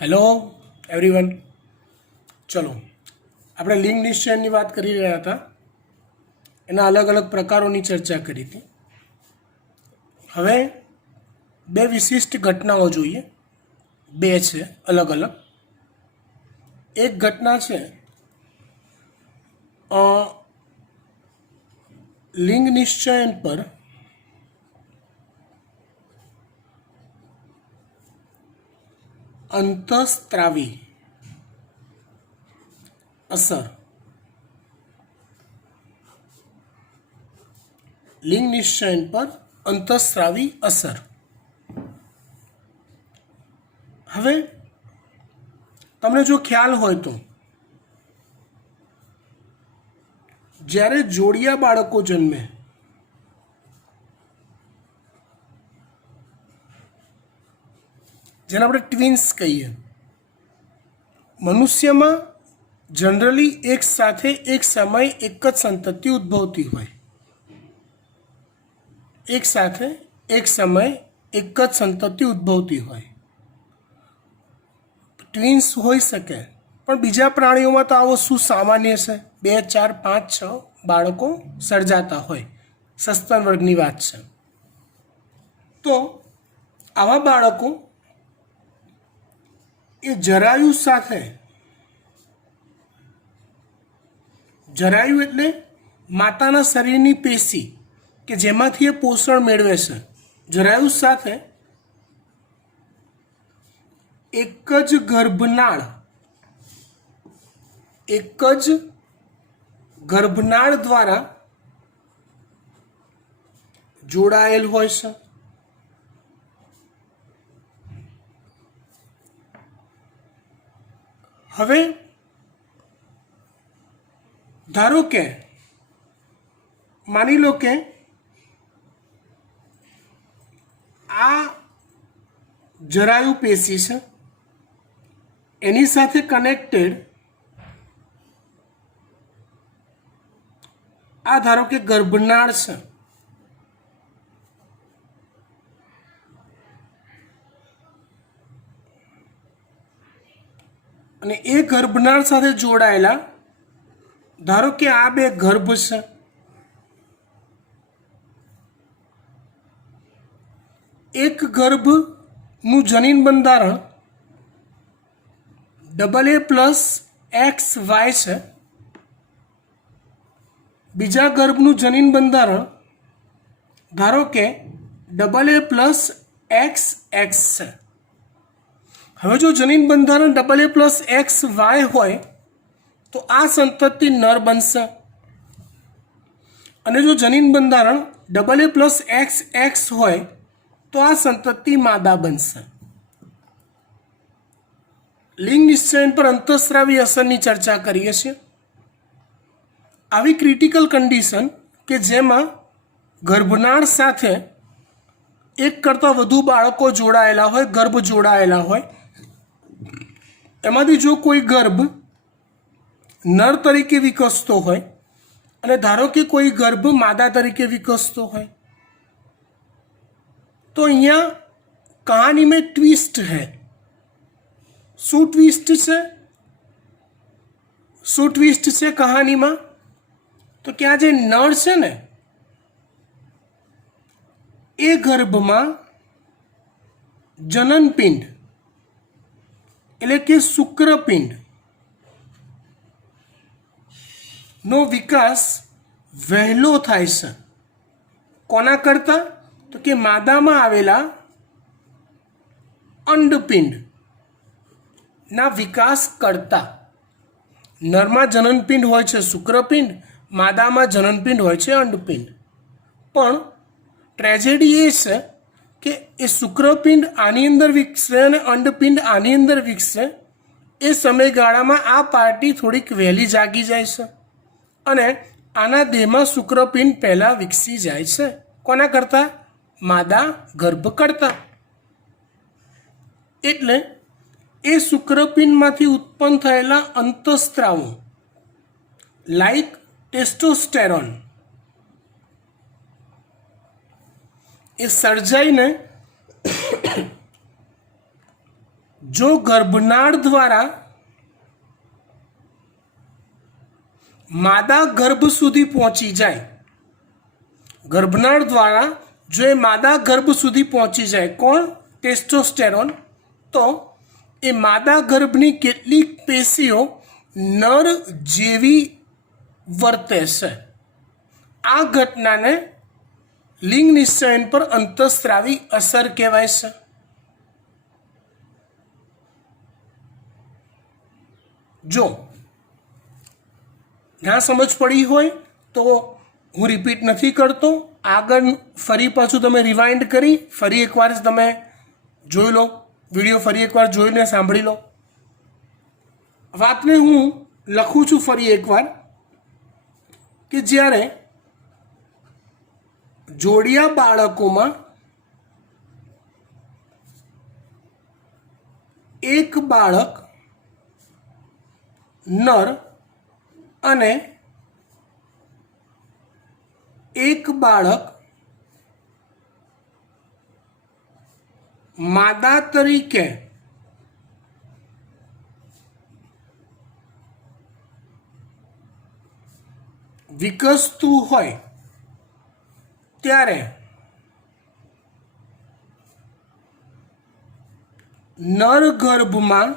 Hello everyone, ચલો આપણે લિંગ નિશ્ચયની વાત કરી રહ્યા હતા. એના અલગ અલગ પ્રકારોની ચર્ચા કરી હતી. હવે બે વિશિષ્ટ ઘટનાઓ જોઈએ. બે છે અલગ અલગ. એક ઘટના છે લિંગ નિશ્ચયન પર અંતઃસ્ત્રાવી અસર. લિંગ નિશ્ચયન પર અંતઃસ્ત્રાવી અસર. હવે તમને જો ખ્યાલ હોય તો જ્યારે જોડિયા બાળકો જન્મે જેને આપણે ટ્વિન્સ કહીએ, મનુષ્યમાં જનરલી એક સાથે એક સમય એક જ સંતતિ ઉદ્ભવતી હોય. એક સાથે એક સમય એક જ સંતતિ ઉદ્ભવતી હોય. ટ્વિન્સ હોઈ શકે, પણ બીજા પ્રાણીઓમાં તો આવો શું સામાન્ય છે, 2, 4, 5, 6 બાળકો સર્જાતા હોય. સસ્તન વર્ગની વાત છે. તો આવા બાળકો એ જરાયુ સાથે, જરાયુ એટલે માતાના શરીરની પેશી કે જેમાંથી એ પોષણ મેળવે છે, જરાયુ સાથે એક જ ગર્ભનાળ દ્વારા જોડાયેલ હોય છે. હવે ધારો કે માની લો કે આ જરાયુ પેશી છે, એની સાથે કનેક્ટેડ આ ધારો કે ગર્ભનાળ છે. અને એ ગર્ભનાળ સાથે જોડાયેલા ધારો કે આ બે ગર્ભ છે. એક ગર્ભનું જનીન બંધારણ AA+XY છે. બીજા ગર્ભનું જનીન બંધારણ ધારો કે AA+XX છે. હવે જો જનીન બંધારણ AA+XY હોય તો આ સંતતિ નર બનશે, અને જો જનીન બંધારણ AA+XX હોય તો આ સંતતિ માદા બનશે. લિંગ નિશ્ચયન પર અંતઃસ્ત્રાવી અસરની ચર્ચા કરીએ છીએ. આવી ક્રિટિકલ કન્ડિશન કે જેમાં ગર્ભનાળ સાથે એક કરતાં વધુ બાળકો જોડાયેલા હોય, ગર્ભ જોડાયેલા હોય, એમાંથી જો કોઈ ગર્ભ નર તરીકે વિકસતો હોય અને ધારો કે કોઈ ગર્ભ માદા તરીકે વિકસતો હોય, તો અહીંયા कहानी में ट्विस्ट है. શું ટ્વિસ્ટ છે? શું ટ્વિસ્ટ છે કહાનીમાં? તો કે આ જે નર છે ને એ ગર્ભમાં જનનપિંડ એટલે કે શુક્રપિંડ નો વિકાસ વહેલો થાય છે. કોના કરતાં? તો કે માદામાં આવેલા અંડપિંડ ના વિકાસ કરતા. નરમાં જનનપિંડ હોય છે શુક્રપિંડ, માદામાં જનનપિંડ હોય છે અંડપિંડ. પણ ટ્રેજેડી એ છે કે એ શુક્રપિંડ આની અંદર વિકસે અને અંડપિંડ આની અંદર વિકસે એ સમયગાળામાં આ પાર્ટી થોડીક વહેલી જાગી જાય છે અને આના દેહમાં શુક્રપિંડ પહેલાં વિકસી જાય છે. કોના કરતાં? માદા ગર્ભ કરતાં. એટલે એ શુક્રપિંડમાંથી ઉત્પન્ન થયેલા અંતઃસ્ત્રાવો લાઈક ટેસ્ટોસ્ટેરોન એ સર્જાઈને જો ગર્ભનાળ દ્વારા માદા ગર્ભ સુધી પહોંચી જાય, ગર્ભનાળ દ્વારા જો એ માદા ગર્ભ સુધી પહોંચી જાય, કોણ? ટેસ્ટોસ્ટેરોન, તો એ માદા ગર્ભની કેટલીક પેશીઓ નર જેવી વર્તે છે. આ ઘટનાને લિંગ નિશ્ચયન પર અંતઃસ્ત્રાવી અસર કહેવાય છે. જો ના સમજ પડી હોય તો હું રિપીટ નથી કરતો, આગળ ફરી પાછું તમે રિવાઇન્ડ કરી ફરી એકવાર તમે જોઈ લો, વિડીયો ફરી એકવાર જોઈને સાંભળી લો. વાતને હું લખું છું ફરી એકવાર કે જ્યારે જોડિયા બાળકોમાં એક બાળક નર અને એક બાળક માદા તરીકે વિકસતું હોય ત્યારે નર ગર્ભમાં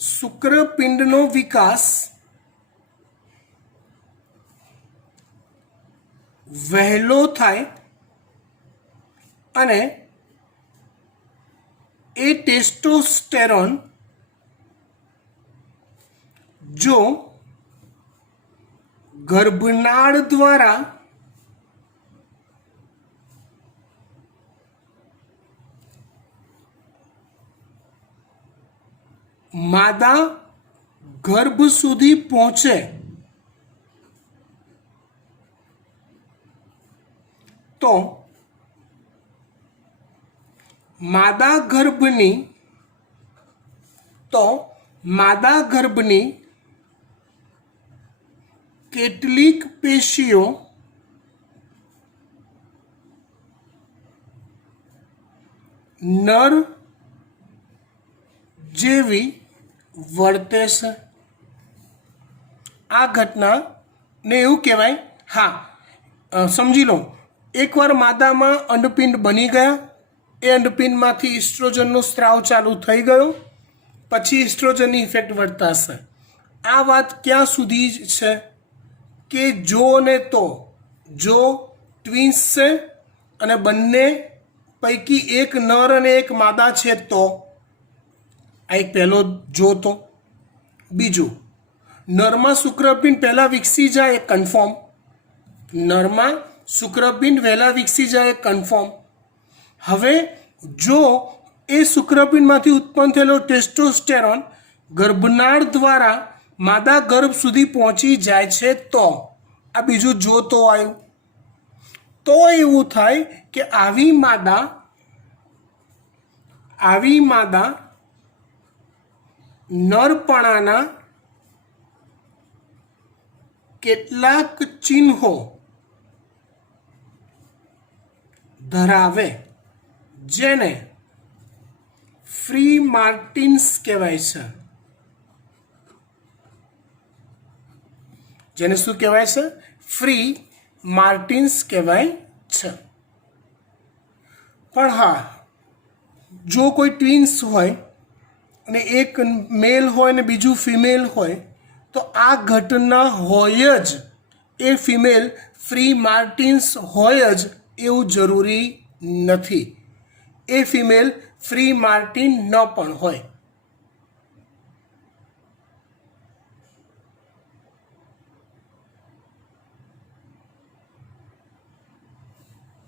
શુક્રપિંડનો વિકાસ વહેલો થાય અને એ ટેસ્ટોસ્ટેરોન જો ગર્ભનાળ દ્વારા માદા ગર્ભ સુધી પહોંચે તો માદા ગર્ભની કેટલીક પેશીઓ નર જેવી વર્તે છે. આ ઘટનાને એવું કહેવાય. હા, સમજી લો, એકવાર માદામાં અંડપિંડ બની ગયા, એ અંડપિંડમાંથી ઇસ્ટ્રોજનનો સ્ત્રાવ ચાલુ થઈ ગયો, પછી ઇસ્ટ્રોજનની ઇફેક્ટ વર્તાશે. આ વાત ક્યાં સુધી છે કે જો ને તો જો ટ્વિન્સ છે અને બંને પૈકી એક નર અને એક માદા છે તો આ એક પહેલો જો. તો બીજું, નરમાં શુક્રપિંડ પહેલાં વિકસી જાય એ કન્ફર્મ, નરમાં શુક્રપિંડ વહેલા વિકસી જાય એ કન્ફર્મ. હવે જો એ શુક્રપિંડમાંથી ઉત્પન્ન થયેલો ટેસ્ટોસ્ટેરોન ગર્ભનાળ દ્વારા માદા ગર્ભ સુધી પહોંચી જાય છે તો આ બીજું જો તો આવ્યું. તો એવું થાય કે આવી માદા નરપણાના કેટલાક ચિહ્નો ધરાવે જેને ફ્રી માર્ટિન્સ કહેવાય છે. જેને શું કહેવાય છે? ફ્રી માર્ટિન્સ કહેવાય છે. પણ હા, જો કોઈ ટ્વિન્સ હોય અને એક મેલ હોય ને બીજું ફિમેલ હોય તો આ ઘટના હોય જ, એ ફિમેલ ફ્રી માર્ટિન્સ હોય જ એવું જરૂરી નથી. એ ફિમેલ ફ્રી માર્ટિન ન પણ હોય.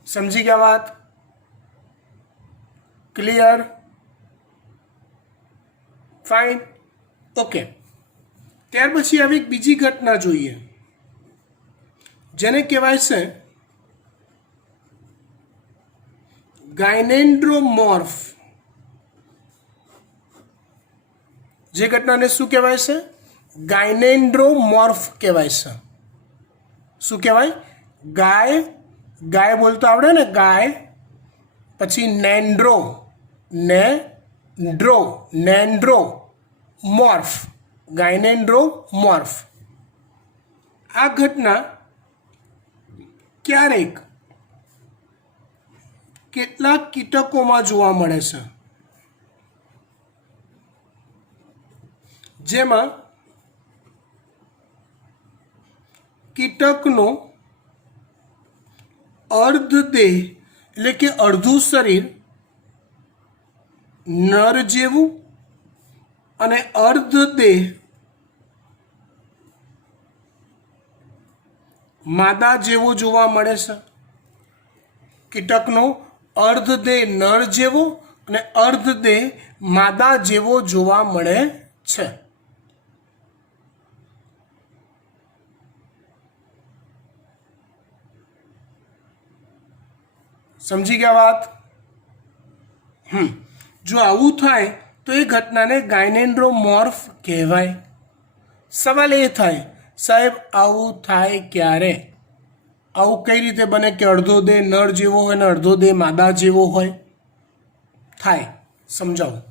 સમજી ગયા વાત? ક્લિયર? Fine, okay. ત્યાર પછી આવી એક બીજી ઘટના જોઈએ જેને કહેવાય છે ગાયનેન્ડ્રોમોર્ફ. જે ઘટનાને શું કહેવાય છે? ગાયનેન્ડ્રોમોર્ફ કહેવાય છે. શું કહેવાય? ગાય બોલતો આવડે ને, ગાય. પછી નેન્ડ્રો, નેન્ડ્રો મોર્ફ, ગાયનેન્ડ્રોમોર્ફ. આ ઘટના ક્યારેક કેટલાક કીટકોમાં જોવા મળે છે, જેમાં કીટકનો અર્ધદેહ એટલે કે અડધું શરીર નર જેવું અને અર્ધદેહ માદા જેવો જોવા મળે છે. કીટકનો અર્ધદેહ નર જેવો અને અર્ધદેહ માદા જેવો જોવા મળે છે. સમજી ગયા વાત? જો આવું થાય તો એ ઘટનાને ગાયનેન્ડ્રોમોર્ફ કહેવાય. સવાલ એ થાય, સાહેબ આવું થાય ક્યારે? આવું કઈ રીતે બને કે અડધો દેહ નર જેવો હોય ને અડધો દેહ માદા જેવો હોય? થાય, સમજાવું.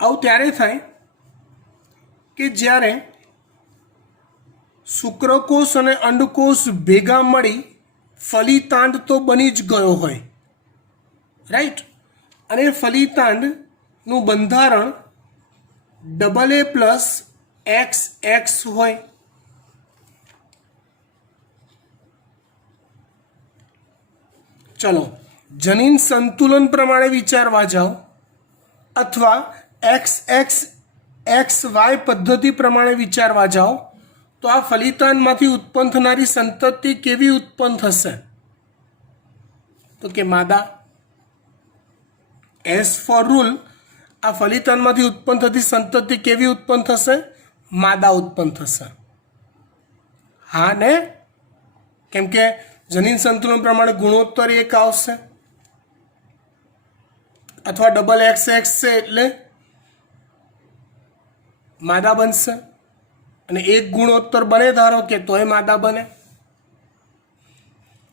આવું ત્યારે થાય કે જ્યારે શુક્રકોષ અને અંડકોષ ભેગા મળી ફલિતાંડ તો બની જ ગયો હોય, રાઈટ? અને ફલિતાંડનું બંધારણ AA+XX હોય. ચલો જનીન સંતુલન પ્રમાણે વિચારવા જાઓ અથવા XXXY પદ્ધતિ પ્રમાણે વિચારવા જાઓ તો આ ફલિતાંડમાંથી ઉત્પન્ન થનારી સંતતિ કેવી ઉત્પન્ન થશે? તો કે માદા. એઝ ફોર રૂલ આ ફલિતાંડમાંથી ઉત્પન્ન થતી સંતતિ કેવી ઉત્પન્ન થશે? માદા ઉત્પન્ન થશે. હા ને? કેમ કે જનીન સંતુલન પ્રમાણે ગુણોત્તર 1 આવશે અથવા XX છે એટલે માદા બનશે અને એક ગુણોત્તર બને ધારો કે તોય માદા બને.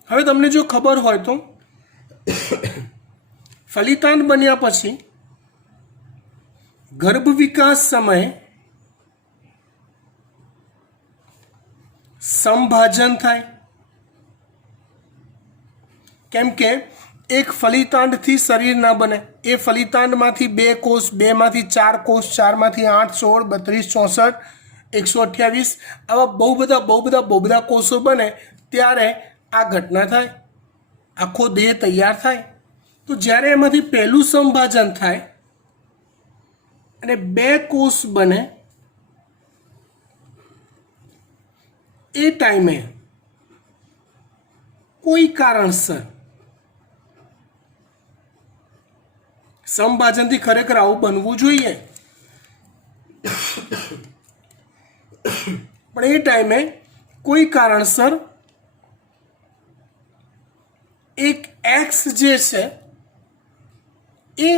હવે તમને જો ખબર હોય તો ફલિતાંડ બન્યા પછી ગર્ભ વિકાસ સમયે સંભાજન થાય. કેમ કે એક ફલિતાંડથી શરીર ન બને, એ ફલિતાંડમાંથી 2 કોષ, 2માંથી 4 કોષ, 4માંથી 8, 16, 32, 64, 128 આવા બહુ બધા કોષો બને ત્યારે આ ઘટના થાય, આખો દેહ તૈયાર થાય. તો જ્યારે એમાંથી પહેલું સંભાજન થાય અને 2 કોષ બને એ ટાઈમે કોઈ કારણસર સંભાજનથી ખરેખર આવું બનવું જોઈએ પણ એ ટાઈમે કોઈ કારણસર એક એક્સ જે છે એ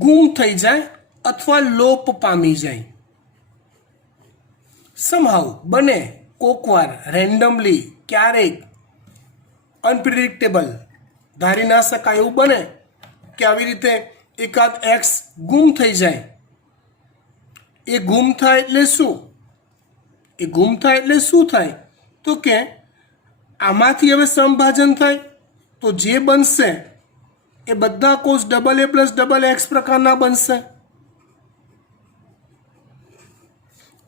ગુમ થઈ જાય અથવા લોપ પામી જાય. સમહાઉ બને, કોકવાર, રેન્ડમલી, ક્યારેક, અનપ્રિડિક્ટેબલ, ધારી ના શકાય એવું બને કે આવી રીતે એકાદ એક્સ ગુમ થઈ જાય. એ ગુમ થાય એટલે શું? એ ગુમ થાય એટલે શું થાય? તો કે આમાંથી હવે સંભાજન થાય તો જે બનશે એ બધા કોષ AA+XX પ્રકારના બનશે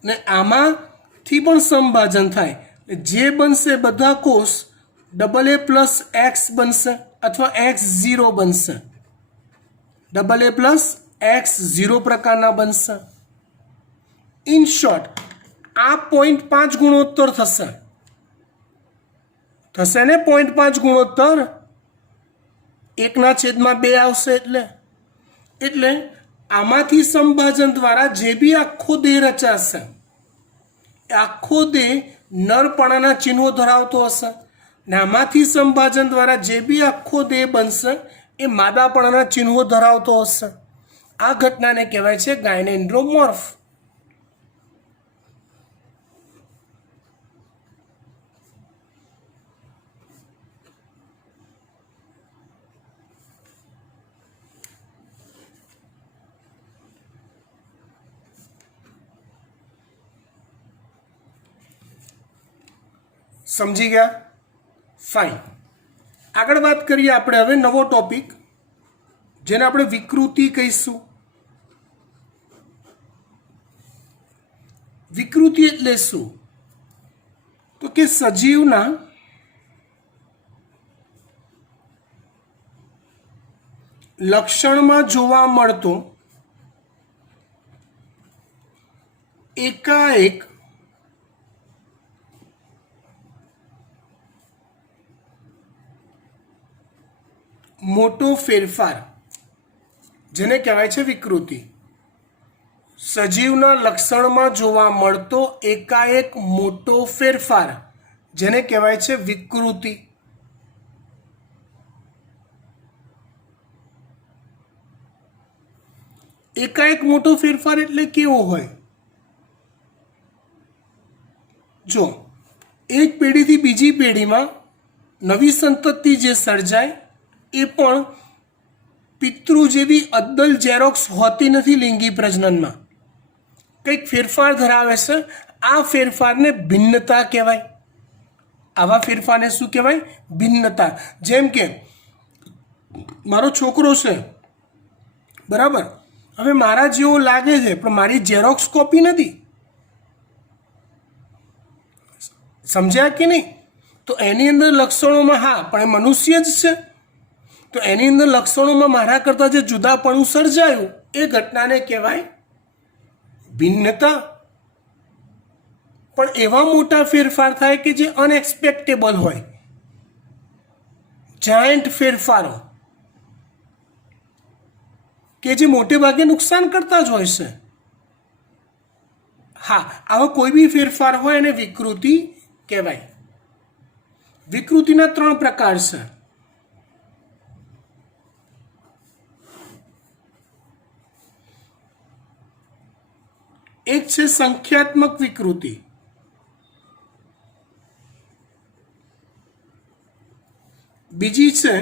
ને આમાંથી પણ સંભાજન થાય, જે બનશે બધા કોષ AA+X બનશે અથવા X0 બનશે, AA+X0 પ્રકારના બનશે. ઇન શોર્ટ આ 0.5 ગુણોત્તર થશે ને? 0.5 ગુણોત્તર 1/2 આવશે એટલે આમાંથી સંભાજન દ્વારા જે બી આખો દેહ રચાશે એ આખો દેહ નરપણાના ચિહ્નો ધરાવતો હશે ને આમાંથી સંભાજન દ્વારા જે બી આખો દેહ બનશે એ માદાપણાના ચિહ્નો ધરાવતો હશે. આ ઘટનાને કહેવાય છે ગાયનેન્ડ્રોમોર્ફ. સમજી ગયા? ફાઇન. આગળ વાત કરીએ આપણે હવે નવો ટોપિક જેને આપણે વિકૃતિ કહીશું. વિકૃતિ એટલે શું? તો કે સજીવના લક્ષણમાં જોવા મળતો એકાએક મોટો ફેરફાર જેને કહેવાય છે વિકૃતિ. સજીવના લક્ષણમાં જોવા મળતો એકાએક મોટો ફેરફાર જેને કહેવાય છે વિકૃતિ. એકાએક મોટો ફેરફાર એટલે કેવો હોય? જો એક પેઢીથી બીજી પેઢીમાં નવી સંતતિ જે સર્જાય એ પણ પિતૃ જેવી અદ્દલ ઝેરોક્સ હોતી નથી. લિંગી પ્રજનનમાં કંઈક ફેરફાર ધરાવે છે. આ ફેરફારને ભિન્નતા કહેવાય. આવા ફેરફારને શું કહેવાય? ભિન્નતા. જેમ કે મારો છોકરો છે, બરાબર, હવે મારા જેવો લાગે છે પણ મારી ઝેરોક્સ કોપી નથી. સમજ્યા કે નહીં? તો એની અંદર લક્ષણોમાં હા, પણ એ મનુષ્ય જ છે. તો એની અંદર લક્ષણોમાં મારા કરતાં જે જુદાપણું સર્જાયું એ ઘટનાને કહેવાય ભિન્નતા. પણ એવા મોટા ફેરફાર થાય કે જે અનએક્સપેક્ટેબલ હોય, જાયન્ટ ફેરફારો કે જે મોટે ભાગે નુકસાન કરતા જ હોય છે. હા, આવા કોઈ બી ફેરફાર હોય એને વિકૃતિ કહેવાય. વિકૃતિના 3 પ્રકાર છે. એક છે સંખ્યાત્મક વિકૃતિ, બીજી છે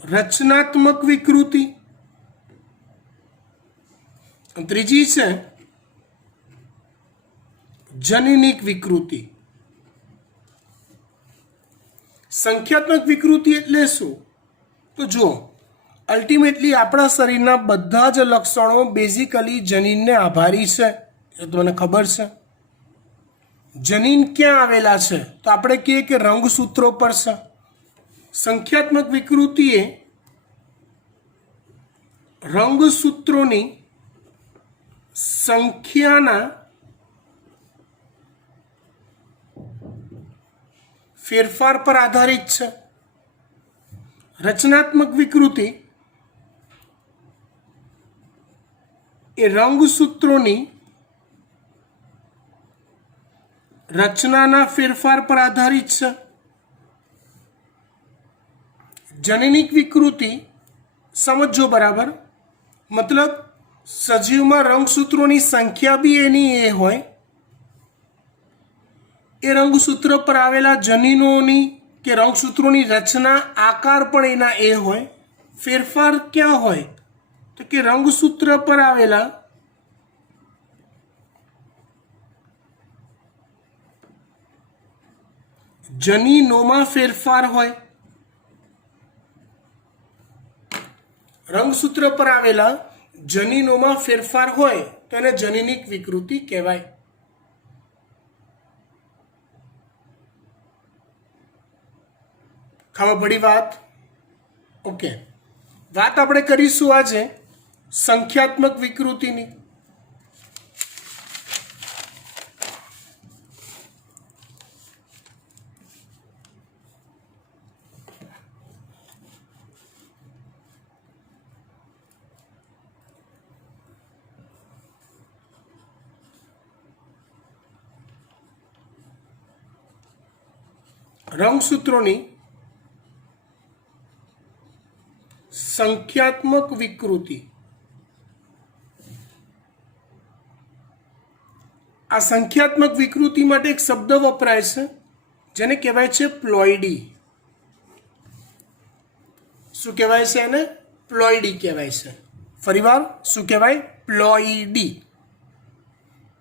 રચનાત્મક વિકૃતિ, ત્રીજી છે જનનિક વિકૃતિ. સંખ્યાત્મક વિકૃતિ એટલે શું? તો જુઓ, અલ્ટિમેટલી આપણા શરીરના બધા જ લક્ષણો બેઝિકલી જનીનને આભારી છે. એ તો મને ખબર છે. જનીન ક્યાં આવેલા છે? તો આપણે કહીએ કે રંગસૂત્રો પર છે. સંખ્યાત્મક વિકૃતિ એ રંગસૂત્રોની સંખ્યાના ફેરફાર પર આધારિત છે. રચનાત્મક વિકૃતિ એ રંગસૂત્રોની રચનાના ફેરફાર પર આધારિત છે. જનનિક વિકૃતિ સમજો બરાબર, મતલબ સજીવમાં રંગસૂત્રોની સંખ્યા બી એની એ હોય, એ રંગસૂત્ર પર આવેલા જનીનોની કે રંગસૂત્રોની રચના આકાર પણ એના એ હોય. ફેરફાર ક્યાં હોય? તો કે રંગસૂત્ર પર આવેલા જનીનોમાં ફેરફાર હોય. રંગસૂત્ર પર આવેલા જનીનોમાં ફેરફાર હોય તો એને જનનિક વિકૃતિ કહેવાય. ખબર પડી વાત? ઓકે, વાત આપણે કરીશું આજે સંખ્યાત્મક વિકૃતિની. રંગસૂત્રોની સંખ્યાત્મક વિકૃતિ. આ સંખ્યાત્મક વિકૃતિ માટે એક શબ્દ વપરાય છે જેને કહેવાય છે પ્લોઇડી. શું કહેવાય છે એને? પ્લોઇડી કહેવાય છે. ફરીવાર શું કહેવાય? પ્લોઇડી.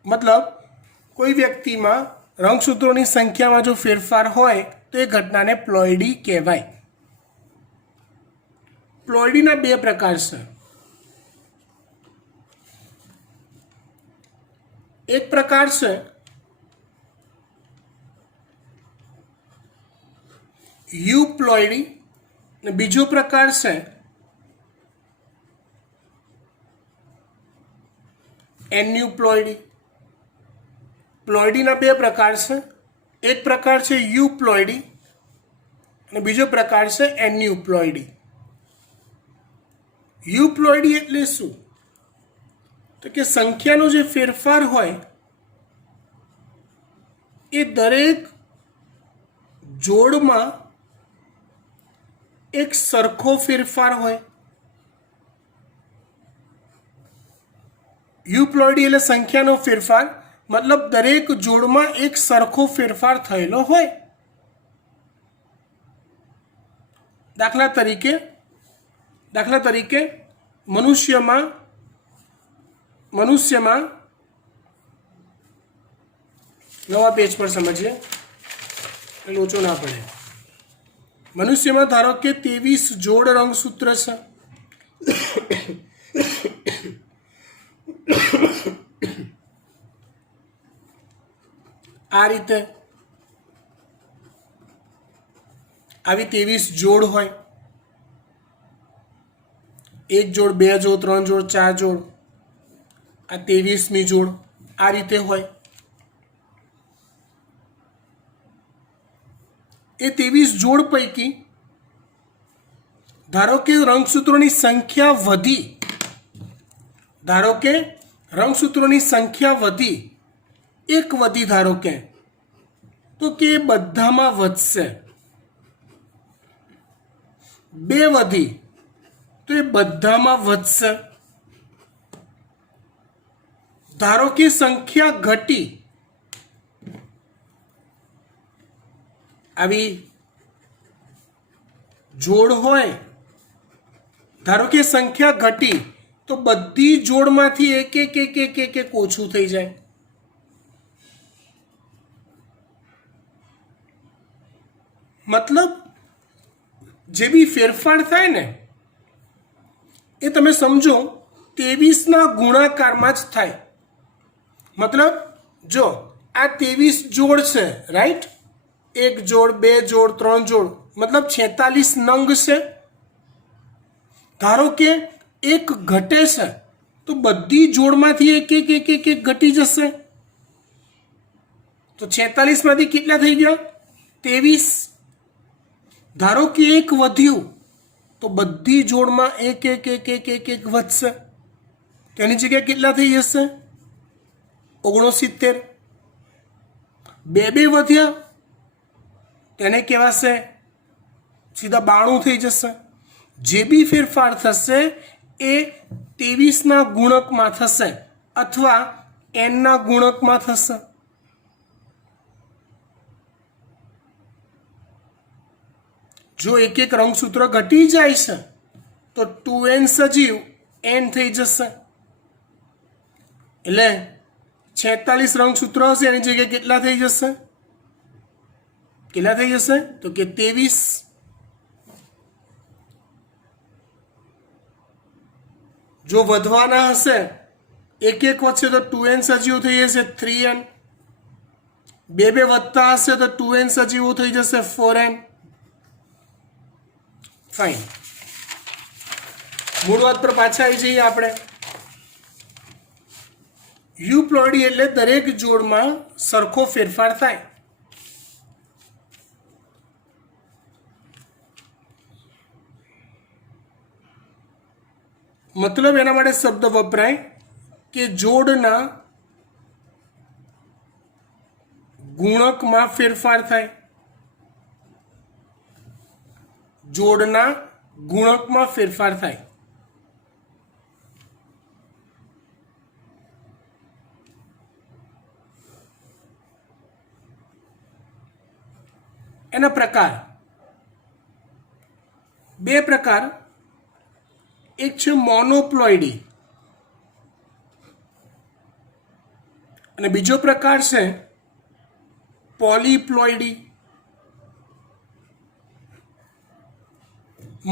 મતલબ કોઈ વ્યક્તિમાં રંગસૂત્રોની સંખ્યામાં જો ફેરફાર હોય તો એ ઘટનાને પ્લોઇડી કહેવાય. પ્લોઇડીના બે પ્રકાર છે. એક પ્રકાર છે યુપ્લોઇડી અને બીજો પ્રકાર છે એન્યુપ્લોઇડી. પ્લોઇડીના બે પ્રકાર છે. એક પ્રકાર છે યુપ્લોઇડી અને બીજો પ્રકાર છે એન્યુપ્લોઇડી. યુપ્લોઇડી એટલે શું? તો કે સંખ્યાનો જે ફેરફાર હોય એ દરેક જોડમાં એક સરખો ફેરફાર હોય. યુપ્લોઇડી એટલે સંખ્યાનો ફેરફાર, મતલબ દરેક જોડમાં એક સરખો ફેરફાર થયેલો હોય. દાખલા તરીકે મનુષ્યમાં નવા પેજ પર સમજીએ, લોચો ના પડે. મનુષ્યમાં ધારો કે 23 જોડ રંગસૂત્ર છે. આ રીતે આવી 23 જોડ હોય. 1 જોડ, 2 જોડ, 3 જોડ, 4 જોડ. આ 23મી જોડ આ રીતે હોય. એ 23 જોડ પૈકી ધારો કે રંગસૂત્રોની સંખ્યા વધી, એક વધી ધારો કે, તો કે એ બધામાં વધશે. 2 વધી તો એ બધામાં વધશે. ધારો કે સંખ્યા ઘટી, આવી જોડ હોય, ધારો કે સંખ્યા ઘટી તો બધી જોડમાંથી એક ઓછું થઈ જાય. મતલબ જે બી ફેરફાર થાય ને એ તમે સમજો 23ના ગુણાકારમાં જ થાય. મતલબ જો આ 23 જોડ છે, રાઈટ? 1 જોડ, 2 જોડ, 3 જોડ, મતલબ 46 નંગ છે. ધારો કે એક ઘટે છે તો બધી જોડમાંથી એક ઘટી જશે. તો 46માંથી કેટલા થઈ ગયા? 23. ધારો કે એક વધ્યું તો બધી જોડમાં એક વધશે. તેની જગ્યાએ કેટલા થઈ જશે? 69. 2 વધ્યા તેને કહેવાશે સીધા 92 થઈ જશે. જે બી ફેરફાર થશે એ 23ના ગુણકમાં થશે અથવા nના ગુણકમાં થશે. જો એક રંગસૂત્ર ઘટી જાય છે તો 2n સજીવ n થઈ જશે. એટલે 46 રંગસૂત્ર હશે એની જગ્યાએ કેટલા થઈ જશે? તો કે 23. જો વધવાના હશે એક વધશે તો 2n સજીવો થઈ જશે 3n. 2 વધતા હશે તો 2n સજીવો થઈ જશે 4n. ફાઇન. મૂળ વાત પર પાછા આવી જઈએ આપણે. યુપ્લોઇડી એટલે દરેક જોડમાં સરખો ફેરફાર થાય. મતલબ એના માટે શબ્દ વપરાય કે જોડના ગુણકમાં ફેરફાર થાય. જોડના ગુણકમાં ફેરફાર થાય. એના પ્રકાર બે પ્રકાર. એક છે મોનોપ્લોઇડી અને બીજો પ્રકાર છે પોલીપ્લોઇડી.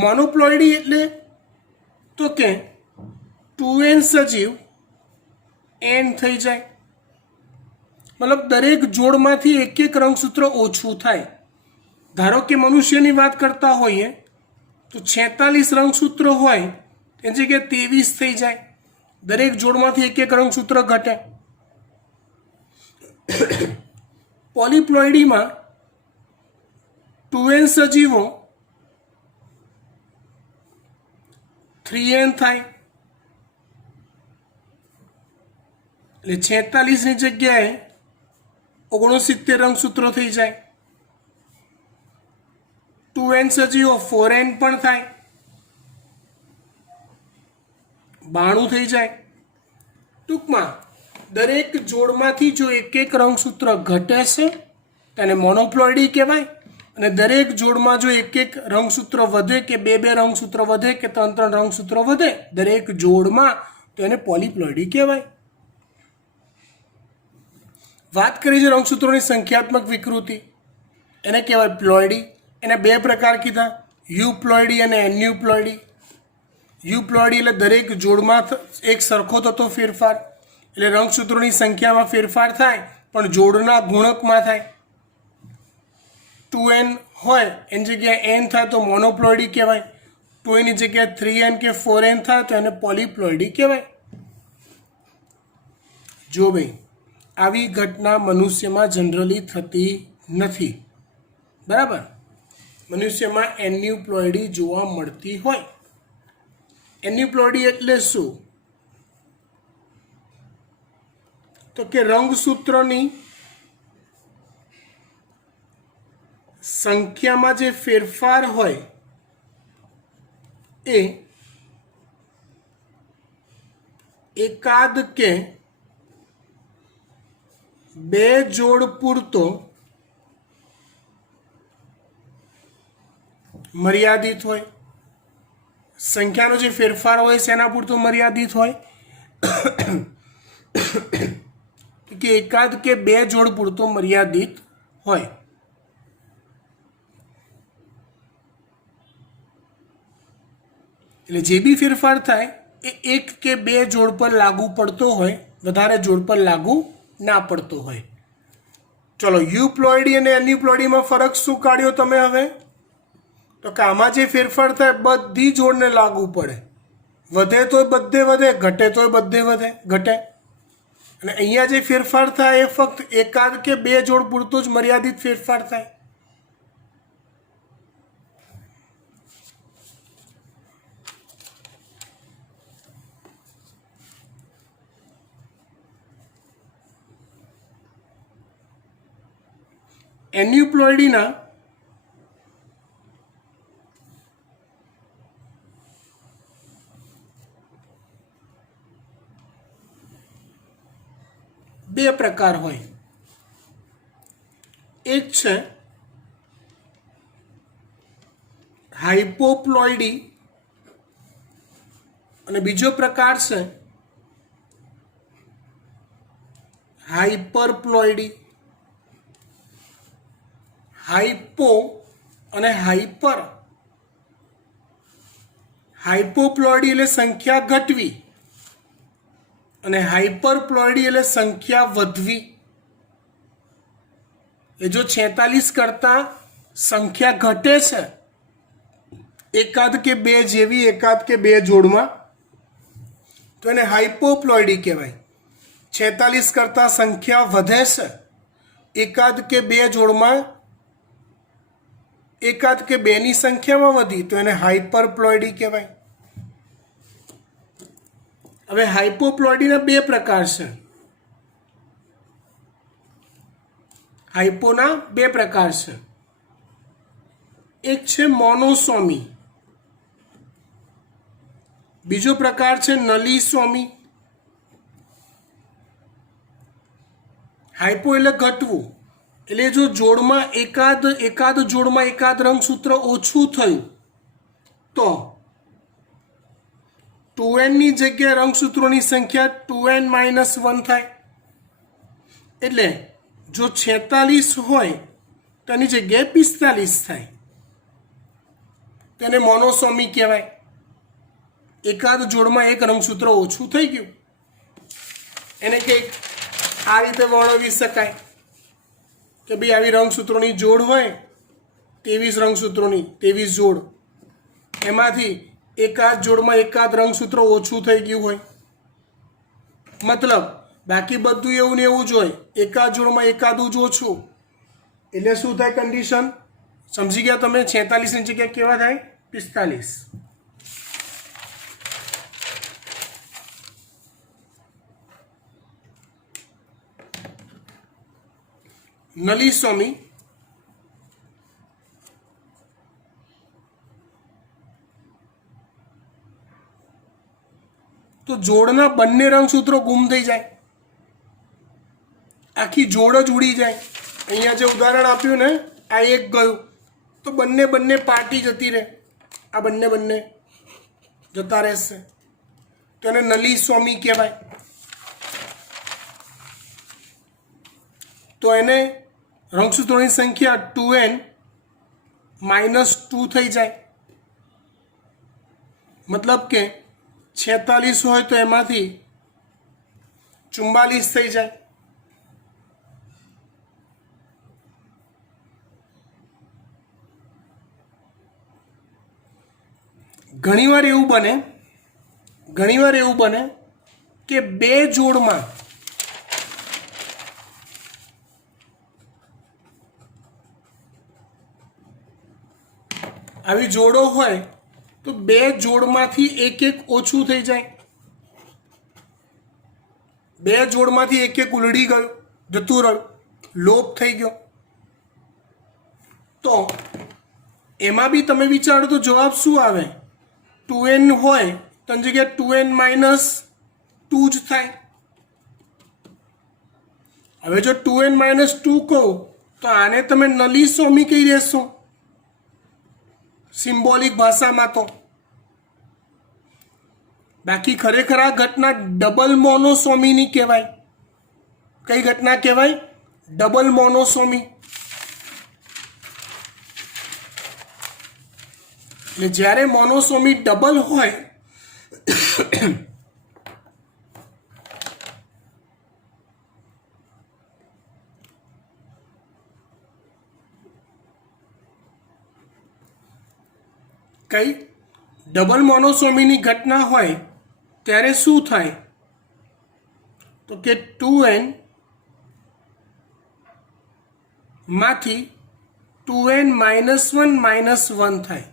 મોનોપ્લોઇડી એટલે તો કે 2n સજીવ n થઈ જાય, મતલબ દરેક જોડમાંથી એક એક રંગસૂત્ર ઓછું થાય. ધારો કે મનુષ્યની વાત કરતા હોઈએ તો 46 રંગસૂત્ર હોય એ જગ્યાએ 23 થઈ જાય, દરેક જોડમાંથી એક એક રંગસૂત્ર ઘટે. પોલીપ્લોઇડીમાં 2n સજીવો 3n થાય, એટલે 46ની જગ્યાએ 69 રંગસૂત્રો થઈ જાય. 2n સજીવો 4n પણ થાય, 92 થઈ જાય. ટૂંકમાં દરેક જોડમાંથી જો એક એક રંગસૂત્ર ઘટે છે તેને મોનોપ્લોઇડી કહેવાય, અને દરેક જોડમાં જો એક એક રંગસૂત્ર વધે કે બે બે રંગસૂત્ર વધે કે ત્રણ ત્રણ રંગસૂત્ર વધે દરેક જોડમાં તો એને પોલીપ્લોઇડી કહેવાય. વાત કરી છે રંગસૂત્રોની સંખ્યાત્મક વિકૃતિ, એને કહેવાય પ્લોઇડી. એને બે પ્રકાર કીધા, યુપ્લોઇડી અને એન્યુપ્લોઇડી. યુપ્લોઇડી એટલે દરેક જોડમાં એક સરખો થતો ફેરફાર, એટલે રંગસૂત્રોની સંખ્યામાં ફેરફાર થાય પણ જોડના ગુણકમાં થાય. 2n હોય એની જગ્યાએ n થાય તો મોનોપ્લોઇડી કહેવાય, 2n ની જગ્યાએ 3n કે 4n થાય તો એને પોલીપ્લોઇડી કહેવાય. જો ભાઈ આવી ઘટના મનુષ્યમાં જનરલી થતી નથી, બરાબર. મનુષ્યમાં એન્યુપ્લોઇડી જોવા મળતી હોય. એન્યુપ્લોઇડી એટલે શું? તો કે રંગસૂત્રોની સંખ્યામાં જે ફેરફાર હોય એ એકાદ કે બે જોડ પૂરતો મર્યાદિત હોય. સંખ્યાનો જે ફેરફાર હોય શેના પૂરતો મર્યાદિત હોય? કે એકાદ કે બે જોડ પૂરતો મર્યાદિત હોય. એટલે જે બી ફેરફાર થાય એ એક કે બે જોડ પર લાગુ પડતો હોય, વધારે જોડ પર લાગુ ના પડતો હોય. ચલો, યુપ્લોઇડી અને એન્યુપ્લોઇડીમાં ફરક શું કાઢ્યો તમે હવે? તો કે આમાં જે ફેરફાર થાય બધી જોડને લાગુ પડે, વધે તોય બધે વધે, ઘટે તોય બધે વધે ઘટે. અને અહીંયા જે ફેરફાર થાય એ ફક્ત એકાદ કે બે જોડ પૂરતો જ મર્યાદિત ફેરફાર થાય. એન્યુપ્લોઇડીના બે પ્રકાર હોય. એક છે હાઇપોપ્લોઇડી અને બીજો પ્રકાર છે હાઇપરપ્લોઇડી. હાઇપો અને હાઇપર. હાઇપોપ્લોઇડી એટલે સંખ્યા ઘટવી અને હાઇપરપ્લોઇડી એટલે સંખ્યા વધવી. એ જો 46 કરતાં સંખ્યા ઘટે છે એકાદ કે બે જેવી, એકાદ કે બે જોડમાં, તો એને હાઇપોપ્લોઇડી કહેવાય. 46 કરતાં સંખ્યા વધે છે એકાદ કે બે જોડમાં, એકાદ કે બેની સંખ્યામાં વધી તો એને હાઇપરપ્લોઇડી કહેવાય. હવે હાઇપોપ્લોઇડીના બે પ્રકાર છે. હાઇપોના બે પ્રકાર છે. એક છે મોનોસોમી, બીજો પ્રકાર છે નલીસોમી. હાઇપો એટલે ઘટવું, એટલે જો જોડમાં એકાદ જોડમાં એકાદ રંગસૂત્ર ઓછું થયું તો 2n ની જગ્યાએ રંગસૂત્રોની સંખ્યા 2n-1 થાય. એટલે જો 46 હોય તો એની જગ્યાએ 45 થાય. તેને મોનોસોમી કહેવાય. એકાદ જોડમાં એક રંગસૂત્ર ઓછું થઈ ગયું, એને કંઈક આ રીતે વર્ણવી શકાય કે ભાઈ આવી રંગસૂત્રોની જોડ હોય, 23 રંગસૂત્રોની 23 જોડ, એમાંથી એકાદ જોડમાં એકાદ રંગસૂત્ર ઓછું થઈ ગયું હોય. મતલબ બાકી બધું એવું ને એવું જ હોય, એકાદ જોડમાં એકાદું જ ઓછું, એટલે શું થાય કન્ડિશન? સમજી ગયા તમે? 46 ની જગ્યાએ કેવા થાય? 45. નલીસોમી તો જોડના બંને રંગસૂત્રો ગુમ થઈ જાય, આખી જોડ જ ઉડી જાય. અહીંયા જે ઉદાહરણ આપ્યું ને, આ એક ગયું તો બંને પાર્ટી જતી રહે, આ બંને જતા રહેશે, તો એને નલીસોમી કહેવાય. તો એને રંગસૂત્રોની સંખ્યા 2n-2 થઈ જાય. મતલબ કે 46 હોય તો એમાંથી 44 થઈ જાય. ઘણીવાર એવું બને કે બે જોડમાં આવી જોડો હોય તો બે જોડમાંથી એક ઓછું થઈ જાય. બે જોડમાંથી એક ઉલડી ગયું, જતું રહ્યું, લોપ થઈ ગયો. તો એમાં બી તમે વિચારો તો જવાબ શું આવે? 2n હોય તો જગ્યાએ 2n-2 જ થાય. હવે જો 2n-2 કહો તો આને તમે નલીસોમી કહી દેશો સિમ્બોલિક ભાષામાં. તો બાકી ખરેખર આ ઘટના ડબલ મોનોસોમીની કહેવાય. કઈ ઘટના કહેવાય? ડબલ મોનોસોમી. એટલે જ્યારે મોનોસોમી ડબલ હોય કઈ ડબલ મોનોસોમીની ઘટના હોય ત્યારે શું થાય? તો કે 2n માંથી 2n-1 થાય.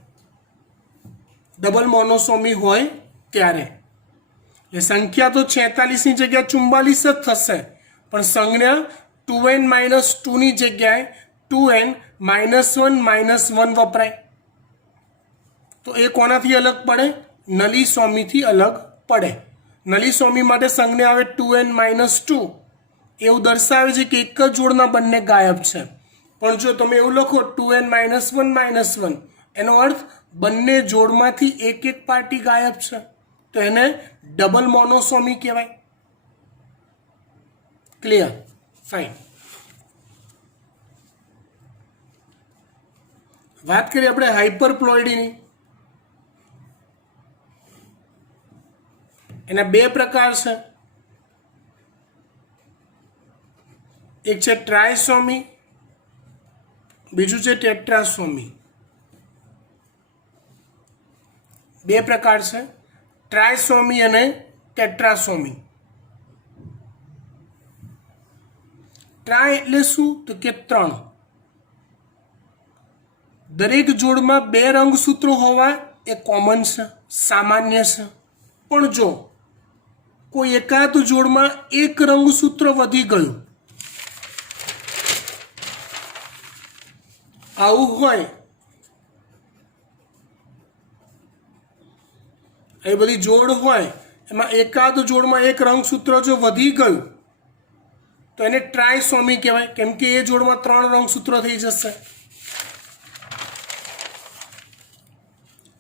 ડબલ મોનોસોમી હોય ત્યારે એ સંખ્યા તો 46 ની જગ્યાએ 44 જ થશે, પણ સંજ્ઞા 2n-2 ની જગ્યાએ 2n-1 વપરાય. તો એ કોનાથી અલગ પડે? નલીસોમીથી અલગ પડે. નલીસોમી માટે સંજ્ઞા આવે 2n-2, એવું દર્શાવે છે કે એક જ જોડના બંને ગાયબ છે. પણ જો તમે એવું લખો 2n-1 એનો અર્થ બંને જોડમાંથી એક પાર્ટી ગાયબ છે, તો એને ડબલ મોનોસોમી કહેવાય. ક્લિયર? ફાઇન. વાત કરીએ આપણે હાઇપરપ્લોઇડીની. એના બે પ્રકાર છે. એક છે ટ્રાયસોમી, બીજું છે ટેટ્રાસોમી. બે પ્રકાર છે, ટ્રાયસોમી અને ટેટ્રાસોમી. ટ્રાય એટલે શું? તો કે 3. દરેક જોડમાં બે રંગસૂત્રો હોવા એ કોમન છે, સામાન્ય છે. પણ જો કોઈ એકાદ જોડમાં એક રંગસૂત્ર વધી ગયું, આવું હોય એ બધી જોડ હોય એમાં એકાદ જોડમાં એક રંગસૂત્ર જો વધી ગયું તો એને ટ્રાયસોમી કહેવાય, કેમ કે એ જોડમાં 3 રંગસૂત્ર થઈ જશે.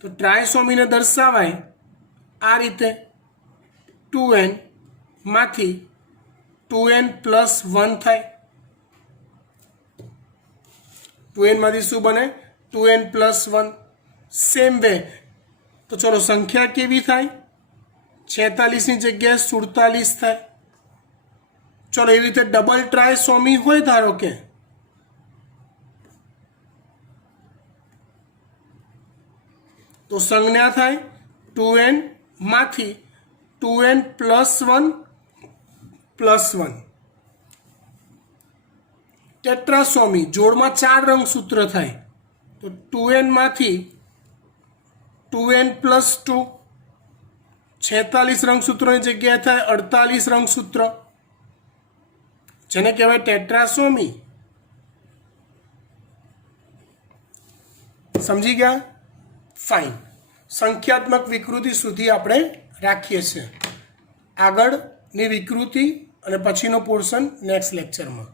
તો ટ્રાયસોમીને દર્શાવાય આ રીતે 2n માંથી 2n પ્લસ 1 થાય. 2n માંથી શું બને? 2n plus 1. સેમ વે તો ચલો સંખ્યા કેવી થાય? 46ની જગ્યાએ 47 થાય. ચલો એવી રીતે ડબલ ટ્રાયસોમી હોય ધારો કે, તો સંજ્ઞા થાય 2n માંથી 2n પ્લસ 1 પ્લસ 1. ટેટ્રાસોમી જોડમાં 4 રંગસૂત્ર થાય તો 2n માંથી 2n પ્લસ 2. 46 રંગસૂત્રોની જગ્યાએ થાય 48 રંગસૂત્ર, જેને કહેવાય ટેટ્રાસોમી. સમજી ગયા? ફાઇન. સંખ્યાત્મક વિકૃતિ સુધી આપણે રાખીએ છીએ. આગળની વિકૃતિ અને પછીનો પોર્શન નેક્સ્ટ લેક્ચરમાં.